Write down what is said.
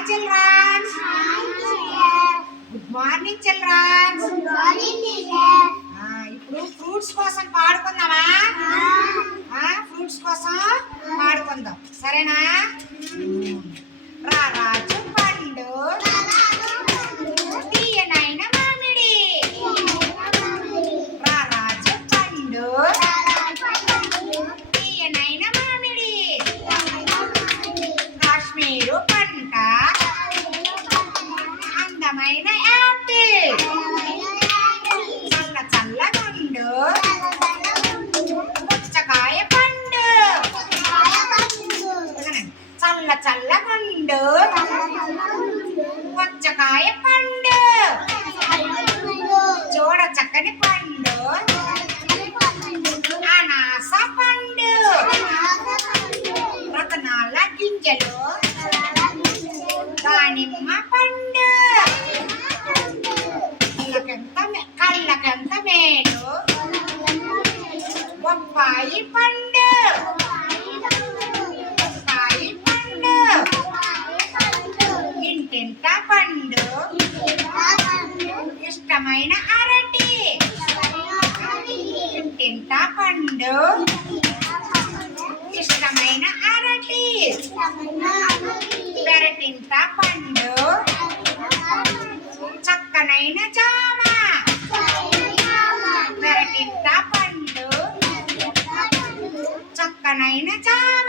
Hi children. Good morning children. Good morning teacher. ఇప్పుడు fruits కోసం పాడుకుందామా? Fruits కోసం పాడుకుందాం, సరేనా? రా రాజు పండు తీయనైన మామిడి, రా రాజు పండు తీయనైన మామిడి, కాశ్మీరు పంట అందమైన యాపిల్, చల్ల చల్లగుండు పుచ్చకాయ పండు, చల్ల చల్లగుండు పుచ్చకాయ పండు, చూడ చక్కని పండు అనాస పండు, రతనాల గింజలు దానిమ్మ పండు, కళ్ళకెంత మేలు బొప్పాయి పండు, బొప్పాయి పండు, ఇంటింట పండు ఇష్టమైన అరటి, ఇంటింట పండు ఇష్టమైన అరటి, పెరటింట పండు చక్కనైన జామ, పెరటింట పండు చక్కనైన జామ.